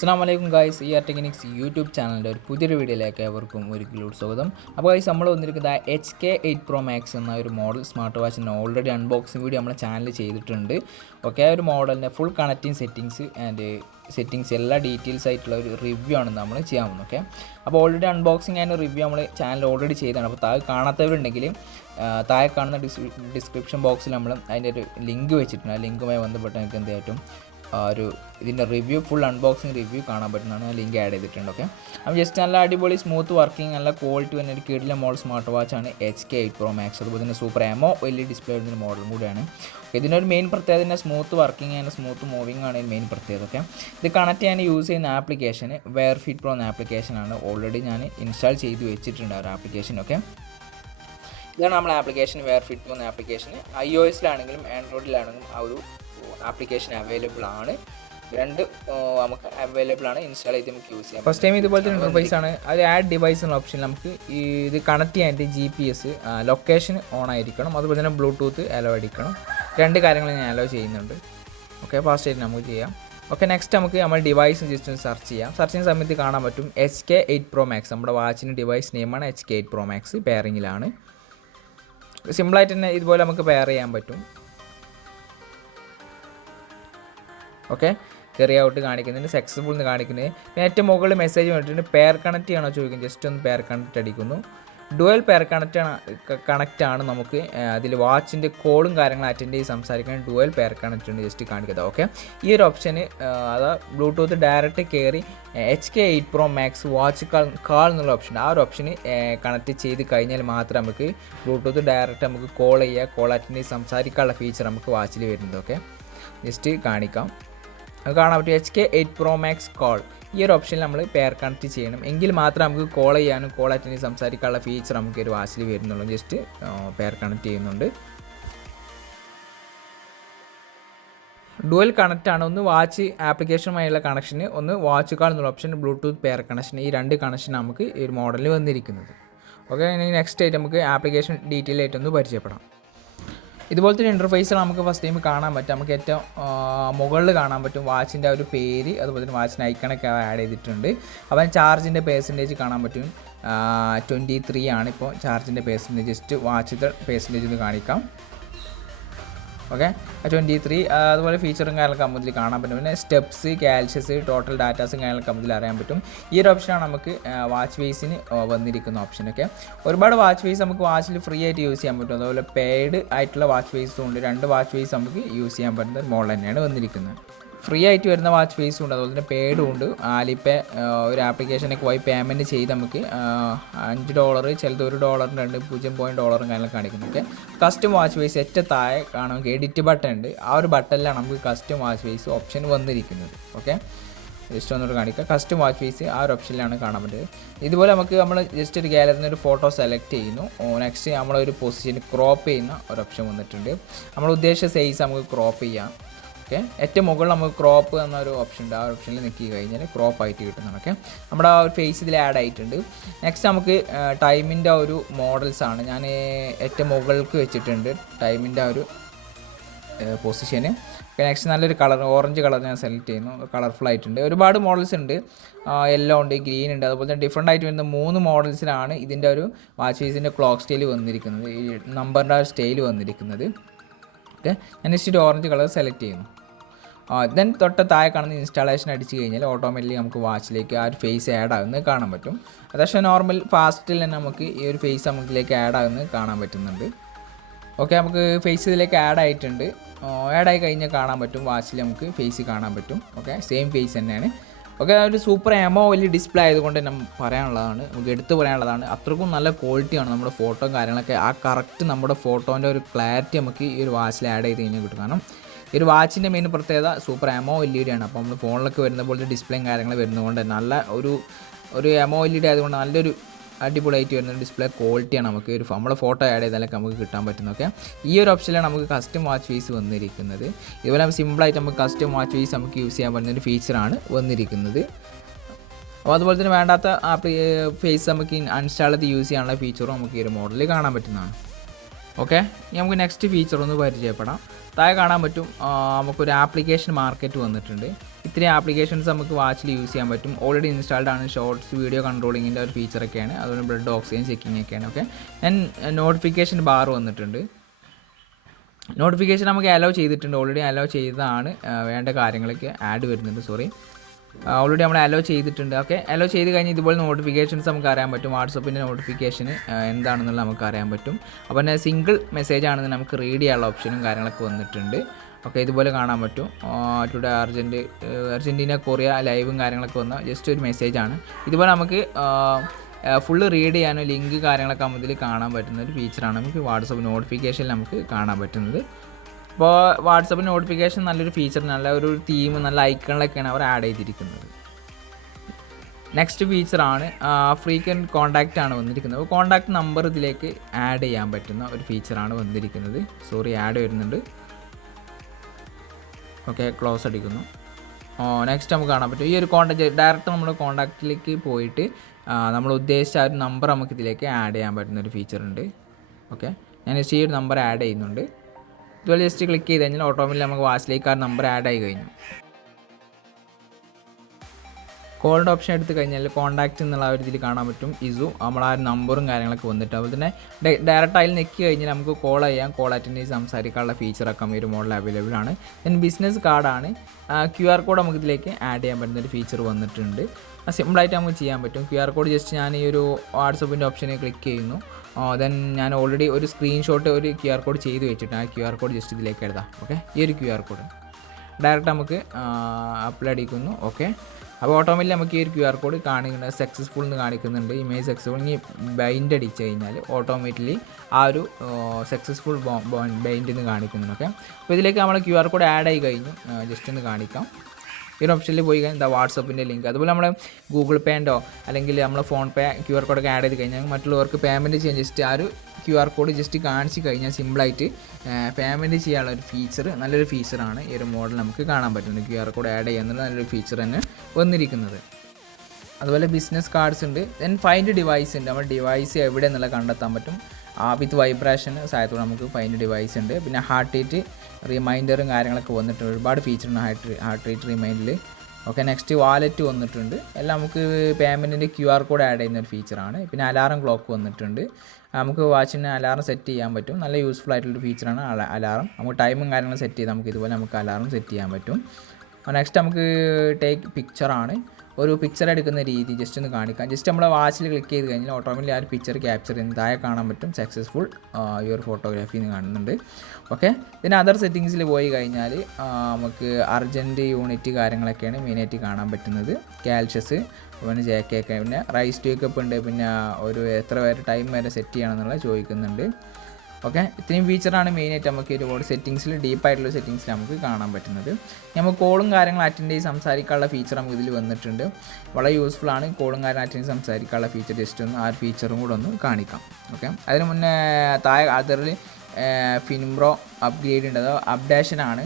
അസ്സലാമു guys, techniques YouTube ചാനലിൻ്റെ ഒരു പുതിയൊരു വീഡിയോയിലേക്ക് ഏവർക്കും ഒരിക്കലും സ്വാഗതം. അപ്പോൾ ഗൈസ്, നമ്മൾ വന്നിരിക്കുന്നത് HK8 Pro Max എന്ന ഒരു മോഡൽ സ്മാർട്ട് വാച്ചിൻ്റെ ഓൾറെഡി അൺബോക്സിംഗ് വീഡിയോ നമ്മുടെ ചാനലിൽ ചെയ്തിട്ടുണ്ട്. ഓക്കെ, ആ ഒരു മോഡലിൻ്റെ ഫുൾ കണക്റ്റിംഗ് സെറ്റിങ്സ് എല്ലാ ഡീറ്റെയിൽസ് ആയിട്ടുള്ള ഒരു റിവ്യൂ ആണ് നമ്മൾ ചെയ്യാൻ പോകുന്നത്. ഓക്കെ, അപ്പോൾ ഓൾറെഡി അൺബോക്സിംഗ് ആൻഡ് റിവ്യൂ നമ്മൾ ചാനൽ ഓൾറെഡി ചെയ്തതാണ്. അപ്പോൾ താഴെ കാണാത്തവരുണ്ടെങ്കിൽ താഴെ കാണുന്ന ഡിസ്ക്രിപ്ഷൻ ബോക്സിൽ നമ്മൾ അതിൻ്റെ ഒരു ലിങ്ക് വെച്ചിട്ടുണ്ട്. ആ ലിങ്കുമായി ബന്ധപ്പെട്ട് നിങ്ങൾക്ക് എന്തായിട്ടും ഒരു ഇതിൻ്റെ റിവ്യൂ ഫുൾ അൺബോക്സിങ് റിവ്യൂ കാണാൻ പറ്റുന്നതാണ്. ലിങ്ക് ആഡ് ചെയ്തിട്ടുണ്ട്. ഓക്കെ, അപ്പോൾ ജസ്റ്റ് നല്ല അടിപൊളി സ്മൂത്ത് വർക്കിംഗ് നല്ല ക്വാളിറ്റി വന്ന ഒരു കിടിലൻ മോഡൽ സ്മാർട്ട് വാച്ചാണ് HK8 Pro Max. അതുപോലെ തന്നെ സൂപ്പർ AMOLED ഡിസ്പ്ലേ വരുന്ന മോഡലും കൂടിയാണ്. ഇതിനൊരു മെയിൻ പ്രത്യേകത തന്നെ smooth working and smooth moving ആണ് മെയിൻ പ്രത്യേകത. ഓക്കെ, ഇത് കണക്ട് ചെയ്യാൻ യൂസ് ചെയ്യുന്ന ആപ്ലിക്കേഷൻ വെയർഫിറ്റ് പ്രോ എന്ന ആപ്ലിക്കേഷനാണ്. ഓൾറെഡി ഞാൻ ഇൻസ്റ്റാൾ ചെയ്ത് വെച്ചിട്ടുണ്ട് ആ ഒരു ആപ്ലിക്കേഷൻ. ഓക്കെ, ഇതാണ് നമ്മളെ ആപ്ലിക്കേഷൻ വെയർഫിറ്റ് പ്രോ എന്ന ആപ്ലിക്കേഷൻ. iOS-ലാണെങ്കിലും ആൻഡ്രോയിഡിലാണെങ്കിലും ആ ഒരു ആപ്ലിക്കേഷൻ അവൈലബിൾ ആണ്. രണ്ട് നമുക്ക് അവൈലബിൾ ആണ്, ഇൻസ്റ്റാൾ ചെയ്ത് നമുക്ക് യൂസ് ചെയ്യാം. ഫസ്റ്റ് ടൈം ഇതുപോലത്തെ ഇൻ്റർഫേസ് ആണ്. അത് ആഡ് ഡിവൈസ് എന്ന ഓപ്ഷൻ നമുക്ക് ഇത് കണക്ട് ചെയ്യാനായിട്ട് GPS ലൊക്കേഷൻ ഓൺ ആയിരിക്കണം. അതുപോലെ തന്നെ ബ്ലൂടൂത്ത് അലോ അടിക്കണം. രണ്ട് കാര്യങ്ങൾ ഞാൻ അലോ ചെയ്യുന്നുണ്ട്. ഓക്കെ, ഫാസ്റ്റ് ആയിട്ട് നമുക്ക് ചെയ്യാം. ഓക്കെ, നെക്സ്റ്റ് നമുക്ക് നമ്മൾ ഡിവൈസ് ജസ്റ്റ് ഒന്ന് സെർച്ച് ചെയ്യാം. സെർച്ച് ചെയ്യുന്ന സമയത്ത് കാണാൻ പറ്റും HK8 Pro Max. നമ്മുടെ വാച്ചിൻ്റെ ഡിവൈസ് നെയിമാണ് HK8 Pro Max. പെയറിങ്ങിലാണ്. സിമ്പിളായിട്ട് തന്നെ ഇതുപോലെ നമുക്ക് പെയർ ചെയ്യാൻ പറ്റും. ഓക്കെ, കെറി ഔട്ട് കാണിക്കുന്നുണ്ട്, സക്സസ്ഫുൾ എന്ന് കാണിക്കുന്നത്. പിന്നെ ഏറ്റവും മുകളിൽ മെസ്സേജ് വേണ്ടിയിട്ട് പെയർ കണക്ട് ചെയ്യണോ ചോദിക്കും. ജസ്റ്റ് ഒന്ന് പെയർ കണക്ട് അടിക്കുന്നു. ഡുവൽ പെയർ കണക്റ്റ് ആണ് നമുക്ക് അതിൽ വാച്ചിൻ്റെ കോളും കാര്യങ്ങളും അറ്റൻഡ് ചെയ്ത് സംസാരിക്കാൻ ഡുവൽ പെയർ കണക്റ്റ് ഉണ്ട് ജസ്റ്റ് കാണിക്കുന്നത്. ഓക്കെ, ഈ ഒരു ഓപ്ഷന് അതാ ബ്ലൂടൂത്ത് ഡയറക്റ്റ് കയറി HK8 Pro Max watch call എന്നുള്ള ഓപ്ഷൻ, ആ ഒരു ഓപ്ഷന് കണക്ട് ചെയ്ത് കഴിഞ്ഞാൽ മാത്രം നമുക്ക് ബ്ലൂടൂത്ത് ഡയറക്റ്റ് നമുക്ക് കോൾ ചെയ്യുക, കോൾ അറ്റൻഡ് ചെയ്ത് സംസാരിക്കാനുള്ള ഫീച്ചർ നമുക്ക് വാച്ചിൽ വരുന്നത്. ഓക്കെ, ജസ്റ്റ് കാണിക്കാം. അത് കാണാൻ പറ്റും HK8 Pro Max കോൾ. ഈ ഒരു ഓപ്ഷനിൽ നമ്മൾ പെയർ കണക്ട് ചെയ്യണം, എങ്കിൽ മാത്രം നമുക്ക് കോൾ ചെയ്യാനും കോൾ അറ്റൻഡ് ചെയ്ത് സംസാരിക്കാനുള്ള ഫീച്ചർ നമുക്ക് ഒരു വാച്ചിൽ വരുന്നുള്ളൂ. ജസ്റ്റ് പെയർ കണക്ട് ചെയ്യുന്നുണ്ട്. ഡുവൽ കണക്റ്റ് ആണ്. ഒന്ന് വാച്ച് ആപ്ലിക്കേഷനുമായുള്ള കണക്ഷന്, ഒന്ന് വാച്ച് കാൾ എന്നുള്ള ഓപ്ഷൻ, ബ്ലൂടൂത്ത് പെയർ കണക്ഷൻ. ഈ രണ്ട് കണക്ഷൻ നമുക്ക് ഈ ഒരു മോഡലിൽ വന്നിരിക്കുന്നത്. ഓക്കെ, നെക്സ്റ്റ് ആയിട്ട് നമുക്ക് ആപ്ലിക്കേഷൻ ഡീറ്റെയിൽ ആയിട്ടൊന്ന് പരിചയപ്പെടാം. ഇതുപോലത്തെ ഒരു ഇൻ്റർഫേസ് നമുക്ക് ഫസ്റ്റ് ടൈം കാണാൻ പറ്റും. നമുക്ക് ഏറ്റവും മുകളിൽ കാണാൻ പറ്റും വാച്ചിൻ്റെ ഒരു പേര്, അതുപോലെ തന്നെ വാച്ചിൻ്റെ ഐക്കണൊക്കെ ആഡ് ചെയ്തിട്ടുണ്ട്. അപ്പോൾ ചാർജിൻ്റെ പെർസെൻറ്റേജ് കാണാൻ പറ്റും. 23 ആണ് ഇപ്പോൾ ചാർജിൻ്റെ പെർസെൻറ്റേജ്. ജസ്റ്റ് വാച്ചിൻ്റെ പെർസെൻറ്റേജ് ഒന്ന് കാണിക്കാം. ഓക്കെ, 23. അതുപോലെ ഫീച്ചറും കാര്യങ്ങളൊക്കെ നമുക്ക് കാണാൻ പറ്റും. പിന്നെ സ്റ്റെപ്സ്, കാൽഷ്യസ്, ടോട്ടൽ ഡാറ്റാസും കാര്യങ്ങളൊക്കെ നമുക്ക് അറിയാൻ പറ്റും. ഈ ഒരു ഓപ്ഷനാണ് നമുക്ക് വാച്ച് ഫേസിന് വന്നിരിക്കുന്ന ഓപ്ഷനൊക്കെ. ഒരുപാട് വാച്ച് ഫേസ് നമുക്ക് വാച്ചിൽ ഫ്രീ ആയിട്ട് യൂസ് ചെയ്യാൻ പറ്റും. അതുപോലെ പെയ്ഡ് ആയിട്ടുള്ള വാച്ച് ഫേസും ഉണ്ട്. രണ്ട് വാച്ച് ഫേസ് നമുക്ക് യൂസ് ചെയ്യാൻ പറ്റുന്ന മോഡൽ തന്നെയാണ് വന്നിരിക്കുന്നത്. ഫ്രീ ആയിട്ട് വരുന്ന വാച്ച് ഫേസും ഉണ്ട്, അതുപോലെ തന്നെ പെയ്ഡും ഉണ്ട്. ആലിപ്പേ ഒരു ആപ്ലിക്കേഷനൊക്കെ പോയി പേയ്മെൻറ്റ് ചെയ്ത് നമുക്ക് $5, ചിലത് $1, $0.0 കാര്യങ്ങളൊക്കെ കാണിക്കുന്നതൊക്കെ. കസ്റ്റം വാച്ച് ഫേസ് ഏറ്റവും താഴെ കാണുമെങ്കിൽ എഡിറ്റ് ബട്ടൺ ഉണ്ട്. ആ ഒരു ബട്ടണിലാണ് നമുക്ക് കസ്റ്റം വാച്ച് ഫേസ് ഓപ്ഷൻ വന്നിരിക്കുന്നത്. ഓക്കെ, ജസ്റ്റ് ഒന്നുകൂടെ കാണിക്കുക. കസ്റ്റം വാച്ച് ഫേസ് ആ ഒരു ഓപ്ഷനിലാണ് കാണാൻ പറ്റുന്നത്. ഇതുപോലെ നമുക്ക് നമ്മൾ ജസ്റ്റ് ഒരു ഗാലറിയിൽ നിന്ന് ഒരു ഫോട്ടോ സെലക്ട് ചെയ്യുന്നു. നെക്സ്റ്റ് നമ്മളൊരു പൊസിഷൻ ക്രോപ്പ് ചെയ്യുന്ന ഒരു ഓപ്ഷൻ വന്നിട്ടുണ്ട്. നമ്മൾ ഉദ്ദേശിച്ച സൈസ് നമുക്ക് ക്രോപ്പ് ചെയ്യാം. ഓക്കെ, ഏറ്റവും മുകളിൽ നമുക്ക് ക്രോപ്പ് എന്നൊരു ഓപ്ഷൻ ഉണ്ട്. ആ ഓപ്ഷനിൽ നിൽക്കി കഴിഞ്ഞാൽ ക്രോപ്പ് ആയിട്ട് കിട്ടുന്നതാണ്. ഓക്കെ, നമ്മുടെ ആ ഒരു ഫേസ് ഇതിൽ ആഡ് ആയിട്ടുണ്ട്. നെക്സ്റ്റ് നമുക്ക് ടൈമിൻ്റെ ഒരു മോഡൽസാണ് ഞാൻ ഏറ്റവും മുകളിലേക്ക് വെച്ചിട്ടുണ്ട്, ടൈമിൻ്റെ ആ ഒരു പൊസിഷന്. നെക്സ്റ്റ് നല്ലൊരു കളർ, ഓറഞ്ച് കളർ ഞാൻ സെലക്ട് ചെയ്യുന്നു. കളർഫുൾ ആയിട്ടുണ്ട്. ഒരുപാട് മോഡൽസ് ഉണ്ട്. യെല്ലോ ഉണ്ട്, ഗ്രീൻ ഉണ്ട്. അതുപോലെ തന്നെ ഡിഫറെൻ്റ് ആയിട്ട് വരുന്ന 3 മോഡൽസിലാണ് ഇതിൻ്റെ ഒരു വാച്ച് ഫേസിൻ്റെ ക്ലോക്ക് സ്റ്റൈൽ വന്നിരിക്കുന്നത്, ഈ നമ്പറിൻ്റെ ആ സ്റ്റൈൽ വന്നിരിക്കുന്നത്. ഓക്കെ, ഞാൻ നെക്സ്റ്റ് ഓറഞ്ച് കളർ സെലക്ട് ചെയ്യുന്നു. ദെൻ തൊട്ട് താഴെ കാണുന്ന ഇൻസ്റ്റാളേഷൻ അടിച്ച് കഴിഞ്ഞാൽ ഓട്ടോമാറ്റിക്കലി നമുക്ക് വാച്ചിലേക്ക് ആ ഒരു ഫേസ് ആഡ് ആകുന്നത് കാണാൻ പറ്റും. അത്യാവശ്യം നോർമൽ ഫാസ്റ്റിൽ തന്നെ നമുക്ക് ഈ ഒരു ഫേസ് നമുക്കിലേക്ക് ആഡ് ആകുന്നത് കാണാൻ പറ്റുന്നുണ്ട്. ഓക്കെ, നമുക്ക് ഫേസ് ഇതിലേക്ക് ആഡ് ആയിട്ടുണ്ട്. ആഡായി കഴിഞ്ഞാൽ കാണാൻ പറ്റും വാച്ചിൽ നമുക്ക് ഫേസ് കാണാൻ പറ്റും. ഓക്കെ, സെയിം ഫേസ് തന്നെയാണ്. ഓക്കെ, ഒരു സൂപ്പർ AMOLED ഡിസ്പ്ലേ ആയതുകൊണ്ട് തന്നെ പറയാനുള്ളതാണ്, നമുക്ക് എടുത്തു പറയാനുള്ളതാണ്. അത്രക്കും നല്ല ക്വാളിറ്റിയാണ് നമ്മുടെ ഫോട്ടോയും കാര്യങ്ങളൊക്കെ. ആ കറക്റ്റ് നമ്മുടെ ഫോട്ടോൻ്റെ ഒരു ക്ലാരിറ്റി നമുക്ക് ഈ ഒരു വാച്ചിൽ ആഡ് ചെയ്ത് കഴിഞ്ഞാൽ കിട്ടും. കാരണം ഈ ഒരു വാച്ചിൻ്റെ മെയിൻ പ്രത്യേകത സൂപ്പർ AMOLED ആണ്. അപ്പോൾ നമ്മൾ ഫോണിലൊക്കെ വരുന്ന പോലത്തെ ഡിസ്പ്ലേയും കാര്യങ്ങൾ വരുന്നതുകൊണ്ട് നല്ല ഒരു AMOLED ആയതുകൊണ്ട് നല്ലൊരു അടിപൊളിയായിട്ട് വരുന്ന ഡിസ്പ്ലേ ക്വാളിറ്റിയാണ് നമുക്ക് ഒരു നമ്മുടെ ഫോട്ടോ ആഡ് ചെയ്താലൊക്കെ നമുക്ക് കിട്ടാൻ പറ്റുന്നതൊക്കെ. ഈ ഒരു ഓപ്ഷനിലാണ് നമുക്ക് കസ്റ്റം വാച്ച് ഫേസ് വന്നിരിക്കുന്നത്. ഇതുപോലെ സിമ്പിളായിട്ട് നമുക്ക് കസ്റ്റം വാച്ച് ഫേസ് നമുക്ക് യൂസ് ചെയ്യാൻ പറ്റുന്ന ഒരു ഫീച്ചറാണ് വന്നിരിക്കുന്നത്. അപ്പോൾ അതുപോലെ തന്നെ വേണ്ടാത്ത ഫേസ് നമുക്ക് അൺസ്റ്റാൾ ചെയ്ത് യൂസ് ചെയ്യാനുള്ള ഫീച്ചറും നമുക്ക് ഈ ഒരു മോഡലിൽ കാണാൻ പറ്റുന്നതാണ്. ഓക്കെ, നമുക്ക് നെക്സ്റ്റ് ഫീച്ചർ ഒന്ന് പരിചയപ്പെടാം. താഴെ കാണാൻ പറ്റും നമുക്കൊരു ആപ്ലിക്കേഷൻ മാർക്കറ്റ് വന്നിട്ടുണ്ട്. ഇത്രയും ആപ്ലിക്കേഷൻസ് നമുക്ക് വാച്ചിൽ യൂസ് ചെയ്യാൻ പറ്റും. ഓൾറെഡി ഇൻസ്റ്റാൾഡ് ആണ്. ഷോർട്സ് വീഡിയോ കൺട്രോളിങ്ങിൻ്റെ ഒരു ഫീച്ചറൊക്കെയാണ്. അതുപോലെ ബ്ലഡ് ഓക്സിജൻ ചെക്കിംഗ് ഒക്കെയാണ്. ഓക്കെ, നോട്ടിഫിക്കേഷൻ ബാർ വന്നിട്ടുണ്ട്. നോട്ടിഫിക്കേഷൻ നമുക്ക് അലോ ചെയ്തിട്ടുണ്ട്. ഓൾറെഡി അലോ ചെയ്തതാണ്. വേണ്ട കാര്യങ്ങളൊക്കെ ആഡ് വരുന്നുണ്ട്. ഓൾറെഡി നമ്മൾ അലോ ചെയ്തിട്ടുണ്ട്. ഓക്കെ, അലോ ചെയ്ത് കഴിഞ്ഞ് ഇതുപോലെ നോട്ടിഫിക്കേഷൻസ് നമുക്ക് അറിയാൻ പറ്റും. വാട്സപ്പിൻ്റെ നോട്ടിഫിക്കേഷൻ എന്താണെന്നുള്ളത് നമുക്ക് അറിയാൻ പറ്റും. അപ്പോൾ തന്നെ സിംഗിൾ മെസ്സേജ് ആണെന്ന് നമുക്ക് റീഡ് ചെയ്യാനുള്ള ഓപ്ഷനും കാര്യങ്ങളൊക്കെ വന്നിട്ടുണ്ട്. ഓക്കെ, ഇതുപോലെ കാണാൻ പറ്റും. ടുഡേ അർജൻറ്റീന കൊറിയ ലൈവും കാര്യങ്ങളൊക്കെ വന്ന ജസ്റ്റ് ഒരു മെസ്സേജാണ്. ഇതുപോലെ നമുക്ക് ഫുള്ള് റീഡ് ചെയ്യാനോ ലിങ്ക് കാര്യങ്ങളൊക്കെ ഇതിൽ കാണാൻ പറ്റുന്ന ഒരു ഫീച്ചറാണ് നമുക്ക് വാട്സപ്പ് നോട്ടിഫിക്കേഷനിൽ നമുക്ക് കാണാൻ പറ്റുന്നത്. അപ്പോൾ വാട്സപ്പ് നോട്ടിഫിക്കേഷൻ നല്ലൊരു ഫീച്ചർ, നല്ല ഒരു തീം, നല്ല ഐക്കണിലൊക്കെയാണ് അവർ ആഡ് ചെയ്തിരിക്കുന്നത്. നെക്സ്റ്റ് ഫീച്ചറാണ് ഫ്രീക്വൻറ്റ് കോൺടാക്റ്റ് ആണ് വന്നിരിക്കുന്നത്. കോൺടാക്റ്റ് നമ്പർ ഇതിലേക്ക് ആഡ് ചെയ്യാൻ പറ്റുന്ന ഒരു ഫീച്ചറാണ് വന്നിരിക്കുന്നത്. ആഡ് വരുന്നുണ്ട്. ഓക്കെ, ക്ലോസ് അടിക്കുന്നു. നെക്സ്റ്റ് നമുക്ക് കാണാൻ പറ്റും ഈ ഒരു കോൺടാക്റ്റ് ഡയറക്റ്റ് നമ്മുടെ കോൺടാക്റ്റിലേക്ക് പോയിട്ട് നമ്മൾ ഉദ്ദേശിച്ച ആ ഒരു നമ്പർ നമുക്ക് ഇതിലേക്ക് ആഡ് ചെയ്യാൻ പറ്റുന്നൊരു ഫീച്ചറുണ്ട്. ഓക്കെ, ഞാൻ ജസ്റ്റ് ഈ ഒരു നമ്പർ ആഡ് ചെയ്യുന്നുണ്ട്. ഇതുപോലെ ജസ്റ്റ് ക്ലിക്ക് ചെയ്ത് കഴിഞ്ഞാൽ ഓട്ടോമാറ്റിക്കലി നമുക്ക് വാച്ചിലേക്ക് ആ നമ്പർ ആഡ് ആയി കഴിഞ്ഞു. കോളിൻ്റെ ഓപ്ഷൻ എടുത്ത് കഴിഞ്ഞാൽ കോൺടാക്റ്റ് എന്നുള്ള ആ ഒരു ഇതിൽ കാണാൻ പറ്റും ഇസു നമ്മൾ ആ ഒരു നമ്പറും കാര്യങ്ങളൊക്കെ വന്നിട്ട്. അതുപോലെ തന്നെ ഡയറക്റ്റ് അതിൽ നെക്കി കഴിഞ്ഞാൽ നമുക്ക് കോൾ ചെയ്യാം, കോൾ അറ്റൻഡ് ചെയ്ത് സംസാരിക്കാനുള്ള ഫീച്ചറൊക്കെ ഈ ഒരു മോഡൽ അവൈലബിൾ ആണ്. ദെൻ ബിസിനസ് കാർഡാണ്. QR കോഡ് നമുക്ക് ഇതിലേക്ക് ആഡ് ചെയ്യാൻ പറ്റുന്നൊരു ഫീച്ചർ വന്നിട്ടുണ്ട്. സിമ്പിളായിട്ട് നമുക്ക് ചെയ്യാൻ പറ്റും. QR കോഡ് ജസ്റ്റ് ഞാൻ ഈ ഒരു വാട്സപ്പിൻ്റെ ഓപ്ഷനിൽ ക്ലിക്ക് ചെയ്യുന്നു. ദെൻ ഞാൻ ഓൾറെഡി ഒരു സ്ക്രീൻഷോട്ട് ഒരു QR കോഡ് ചെയ്ത് വെച്ചിട്ട് ആ QR കോഡ് ജസ്റ്റ് ഇതിലേക്ക് എഴുതാം. ഓക്കെ, ഈ ഒരു QR കോഡ് ഡയറക്റ്റ് നമുക്ക് അപ്ലൈ അടിക്കുന്നു. ഓക്കെ, അപ്പോൾ ഓട്ടോമാറ്റിക്കലി നമുക്ക് ഈ ഒരു QR കോഡ് കാണിക്കുന്നത് സക്സസ്ഫുൾ എന്ന് കാണിക്കുന്നുണ്ട്. Image successful. ഇനി ബൈൻഡ് അടിച്ച് കഴിഞ്ഞാൽ ഓട്ടോമാറ്റിക്കലി ആ ഒരു സക്സസ്ഫുൾ ബൈൻഡ് എന്ന് കാണിക്കുന്നുണ്ട്. ഓക്കെ, അപ്പോൾ ഇതിലേക്ക് നമ്മൾ QR കോഡ് ആഡ് ആയി കഴിഞ്ഞു. ജസ്റ്റ് ഒന്ന് കാണിക്കാം. ഈ ഒരു ഓപ്ഷനിൽ പോയി കഴിഞ്ഞാൽ വാട്സപ്പിൻ്റെ ലിങ്ക്, അതുപോലെ നമ്മൾ ഗൂഗിൾ പേൻ്റോ അല്ലെങ്കിൽ നമ്മൾ ഫോൺ പേ QR കോഡൊക്കെ ആഡ് ചെയ്ത് കഴിഞ്ഞാൽ മറ്റുള്ളവർക്ക് പേയ്മെൻറ്റ് ചെയ്യാൻ ജസ്റ്റ് ആ ഒരു QR കോഡ് ജസ്റ്റ് കാണിച്ച് കഴിഞ്ഞാൽ സിമ്പിളായിട്ട് പേയ്മെൻറ്റ് ചെയ്യാനുള്ള ഒരു ഫീച്ചർ, നല്ലൊരു ഫീച്ചറാണ് ഈ ഒരു മോഡൽ നമുക്ക് കാണാൻ പറ്റുന്നത്. QR കോഡ് ആഡ് ചെയ്യാന്നുള്ള നല്ലൊരു ഫീച്ചർ തന്നെ വന്നിരിക്കുന്നത്. അതുപോലെ ബിസിനസ് കാർഡ്സ് ഉണ്ട്. ദെൻ ഫൈൻഡ് ഡിവൈസ് ഉണ്ട്. നമ്മൾ ഡിവൈസ് എവിടെ എന്നുള്ളത് കണ്ടെത്താൻ പറ്റും. വിത്ത് വൈബ്രേഷൻ സഹായത്തോടെ നമുക്ക് ഫൈൻഡ് ഡിവൈസ് ഉണ്ട്. പിന്നെ ഹാർട്ട് റേറ്റ് റിമൈൻഡറും കാര്യങ്ങളൊക്കെ വന്നിട്ടുണ്ട്. ഒരുപാട് ഫീച്ചറുണ്ട് ഹാർട്ട് റേറ്റ് റിമൈൻഡിൽ. ഓക്കെ, നെക്സ്റ്റ് വാലറ്റ് വന്നിട്ടുണ്ട്. എല്ലാം നമുക്ക് പേയ്മെൻറ്റിൻ്റെ QR കോഡ് ആഡ് ചെയ്യുന്ന ഒരു ഫീച്ചറാണ്. പിന്നെ അലാറം ക്ലോക്ക് വന്നിട്ടുണ്ട്. നമുക്ക് വാച്ചിന് അലാറം സെറ്റ് ചെയ്യാൻ പറ്റും. നല്ല യൂസ്ഫുൾ ആയിട്ടുള്ളൊരു ഫീച്ചറാണ് അലാറം. നമുക്ക് ടൈമും കാര്യങ്ങളും സെറ്റ് ചെയ്ത് നമുക്ക് ഇതുപോലെ നമുക്ക് അലാറം സെറ്റ് ചെയ്യാൻ പറ്റും. നെക്സ്റ്റ് നമുക്ക് ടേക്ക് പിക്ചറാണ്. ഒരു പിക്ചർ എടുക്കുന്ന രീതി ജസ്റ്റ് ഒന്ന് കാണിക്കാം. ജസ്റ്റ് നമ്മൾ വാച്ചിൽ ക്ലിക്ക് ചെയ്ത് കഴിഞ്ഞാൽ ഓട്ടോമാറ്റിക്കലി ആ ഒരു പിക്ചർ ക്യാപ്ചർ ചെയ്യുന്ന താഴെ കാണാൻ പറ്റും സക്സസ്ഫുൾ യുവർ ഫോട്ടോഗ്രാഫി എന്ന് കാണുന്നുണ്ട്. ഓക്കെ, ഇതിന് അതർ സെറ്റിങ്സിൽ പോയി കഴിഞ്ഞാൽ നമുക്ക് അർജൻറ്റ് യൂണിറ്റ് കാര്യങ്ങളൊക്കെയാണ് മെയിനായിട്ട് കാണാൻ പറ്റുന്നത്. കാൽഷ്യസ്, പിന്നെ JK, പിന്നെ റൈസ് ടു വേക്കപ്പ് ഉണ്ട്. പിന്നെ ഒരു എത്ര വരെ ടൈം വരെ സെറ്റ് ചെയ്യണമെന്നുള്ളത് ചോദിക്കുന്നുണ്ട്. ഓക്കെ, ഇത്രയും ഫീച്ചറാണ് മെയിനായിട്ട് നമുക്ക് ഒരുപാട് സെറ്റിങ്സിൽ ഡീപ്പായിട്ടുള്ള സെറ്റിങ്സിൽ നമുക്ക് കാണാൻ പറ്റുന്നത്. നമുക്ക് കോളും കാര്യങ്ങളും അറ്റൻഡ് ചെയ്ത് സംസാരിക്കാനുള്ള ഫീച്ചർ നമുക്ക് ഇതിൽ വന്നിട്ടുണ്ട്. വളരെ യൂസ്ഫുൾ ആണ്. കോളും കാര്യങ്ങളും അറ്റൻഡ് ചെയ്ത് സംസാരിക്കാനുള്ള ഫീച്ചർ ജസ്റ്റ് ഒന്ന് ആ ഒരു ഫീച്ചറും കൂടെ ഒന്ന് കാണിക്കാം. ഓക്കെ, അതിന് മുന്നേ താഴെ അതറിൽ ഫിൻബ്രോ അപ്ഗ്രേഡ് ഉണ്ട്. അത് അപ്ഡേഷനാണ്.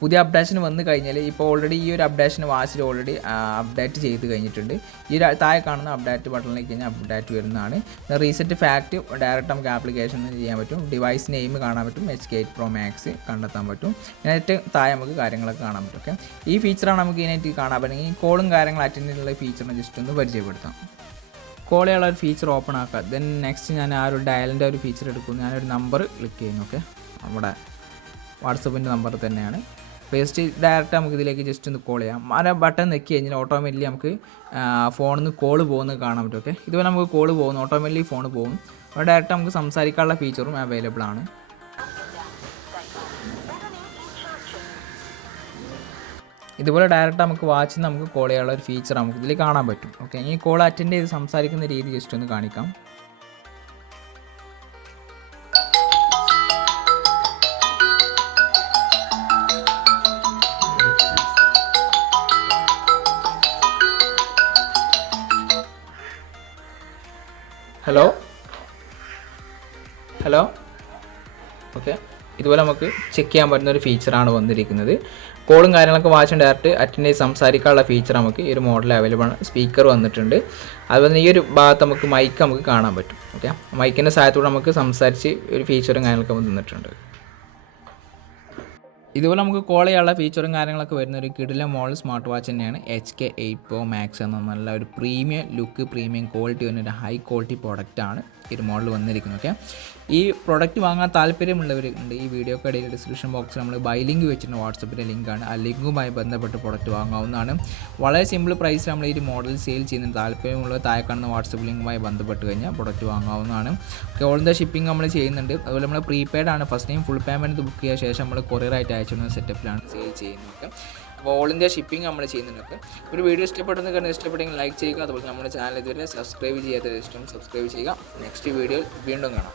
പുതിയ അപ്ഡേഷൻ വന്നു കഴിഞ്ഞാൽ ഇപ്പോൾ ഓൾറെഡി ഈ ഒരു അപ്ഡേഷൻ വാച്ചിൽ ഓൾറെഡി അപ്ഡേറ്റ് ചെയ്ത് കഴിഞ്ഞിട്ടുണ്ട്. ഈ താഴെ കാണുന്ന അപ്ഡേറ്റ് ബട്ടണിലേക്ക് കഴിഞ്ഞാൽ അപ്ഡേറ്റ് വരുന്നതാണ്. റീസെറ്റ് ഫാക്റ്റ് ഡയറക്റ്റ് നമുക്ക് ആപ്ലിക്കേഷൻ ചെയ്യാൻ പറ്റും. ഡിവൈസ് നെയിം കാണാൻ പറ്റും. HK8 Pro Max കണ്ടെത്താൻ പറ്റും. ഇതിനായിട്ട് താഴെ നമുക്ക് കാര്യങ്ങളൊക്കെ കാണാൻ പറ്റും. ഓക്കെ, ഈ ഫീച്ചറാണ് നമുക്ക് ഇതിനായിട്ട് കാണാൻ പറ്റുമെങ്കിൽ ഈ കോളും കാര്യങ്ങളും അറ്റൻഡ് ചെയ്യുന്ന ഫീച്ചറിനെ ജസ്റ്റ് ഒന്ന് പരിചയപ്പെടുത്താം. കോൾ ചെയ്യാനുള്ള ഒരു ഫീച്ചർ ഓപ്പൺ ആക്കുക. ദെൻ നെക്സ്റ്റ് ഞാൻ ആ ഒരു ഡയലിൻ്റെ ഒരു ഫീച്ചർ എടുക്കുന്നു. ഞാനൊരു നമ്പർ ക്ലിക്ക് ചെയ്യുന്നു. ഓക്കെ, നമ്മുടെ വാട്സപ്പിൻ്റെ നമ്പർ തന്നെയാണ്. അപ്പോൾ ജസ്റ്റ് ഡയറക്റ്റ് നമുക്ക് ഇതിലേക്ക് ജസ്റ്റ് ഒന്ന് കോൾ ചെയ്യാം. ആ ബട്ടൺ നെക്കി കഴിഞ്ഞാൽ ഓട്ടോമാറ്റിക്കലി നമുക്ക് ഫോണിൽ നിന്ന് കോൾ പോകുന്നത് കാണാൻ പറ്റും. ഓക്കെ, ഇതുപോലെ നമുക്ക് കോൾ പോകുന്നു, ഓട്ടോമാറ്റിക്കലി ഫോൺ പോകും. അപ്പോൾ ഡയറക്റ്റ് നമുക്ക് സംസാരിക്കാനുള്ള ഫീച്ചറും അവൈലബിൾ ആണ്. ഇതുപോലെ ഡയറക്റ്റ് നമുക്ക് വാച്ചിൽ നമുക്ക് കോൾ ചെയ്യാനുള്ള ഒരു ഫീച്ചർ നമുക്ക് ഇതിൽ കാണാൻ പറ്റും. ഓക്കെ, ഈ കോൾ അറ്റൻഡ് ചെയ്ത് സംസാരിക്കുന്ന രീതി ജസ്റ്റ് ഒന്ന് കാണിക്കാം. ഹലോ. ഓക്കെ, ഇതുപോലെ നമുക്ക് ചെക്ക് ചെയ്യാൻ പറ്റുന്ന ഒരു ഫീച്ചറാണ് വന്നിരിക്കുന്നത്. കോളും കാര്യങ്ങളൊക്കെ വാച്ച് ഡയറക്റ്റ് അറ്റൻഡ് ചെയ്ത് സംസാരിക്കാനുള്ള ഫീച്ചർ നമുക്ക് ഈ ഒരു മോഡൽ അവൈലബിൾ ആണ്. സ്പീക്കർ വന്നിട്ടുണ്ട്. അതുപോലെ ഈ ഒരു ഭാഗത്ത് നമുക്ക് മൈക്ക് നമുക്ക് കാണാൻ പറ്റും. ഓക്കെ, മൈക്കിൻ്റെ സഹായത്തോടെ നമുക്ക് സംസാരിച്ച് ഒരു ഫീച്ചറും കാര്യങ്ങളൊക്കെ വന്നിട്ടുണ്ട്. ഇതുപോലെ നമുക്ക് കോൾ ചെയ്യാനുള്ള ഫീച്ചറും കാര്യങ്ങളൊക്കെ വരുന്ന ഒരു കിടിലൻ മോഡൽ സ്മാർട്ട് വാച്ച് തന്നെയാണ് HK8 Pro Max എന്ന നല്ല ഒരു പ്രീമിയം ലുക്ക്, പ്രീമിയം ക്വാളിറ്റി വരുന്ന ഒരു ഹൈ ക്വാളിറ്റി പ്രോഡക്റ്റാണ് ഈ ഒരു മോഡൽ വന്നിരിക്കുന്നത്. ഓക്കെ, ഈ പ്രോഡക്റ്റ് വാങ്ങാൻ താല്പര്യമുള്ളവരുണ്ട്, ഈ വീഡിയോക്ക് ഇടയിൽ ഡിസ്ക്രിപ്ഷൻ ബോക്സിൽ നമ്മൾ ബൈ ലിങ്ക് വെച്ചിട്ടുണ്ട്, വാട്സപ്പിൻ്റെ ലിങ്കാണ്. ആ ലിങ്കുമായി ബന്ധപ്പെട്ട് പ്രോഡക്റ്റ് വാങ്ങാവുന്നതാണ്. വളരെ സിമ്പിൾ പ്രൈസിൽ നമ്മൾ ഈ മോഡൽ സെയിൽ ചെയ്യുന്നുണ്ട്. താല്പര്യമുള്ള താഴെ കാണുന്ന വാട്സപ്പ് ലിങ്കുമായി ബന്ധപ്പെട്ട് കഴിഞ്ഞാൽ പ്രോഡക്റ്റ് വാങ്ങാവുന്നതാണ്. ഓക്കെ, ഓൾ ഇന്ത്യ ഷിപ്പിംഗ് നമ്മൾ ചെയ്യുന്നുണ്ട്. അതുപോലെ നമ്മൾ പ്രീപെയ്ഡ് ആണ്. First time full payment book ചെയ്ത ശേഷം നമ്മൾ കൊറിയറായിട്ട് അയച്ചിടുന്ന സെറ്റപ്പിലാണ് സെയിൽ ചെയ്യുന്നത്. അപ്പോൾ ഓൾ ഇന്ത്യ ഷിപ്പിംഗ് നമ്മൾ ചെയ്യുന്നുണ്ട്. ഒരു വീഡിയോ ഇഷ്ടപ്പെട്ടെങ്കിൽ ലൈക്ക് ചെയ്യുക. അതുപോലെ നമ്മുടെ ചാനൽ ഇതുവരെ സബ്സ്ക്രൈബ് ചെയ്യാത്ത സബ്സ്ക്രൈബ് ചെയ്യുക. നെക്സ്റ്റ് വീഡിയോയിൽ വീണ്ടും കാണാം.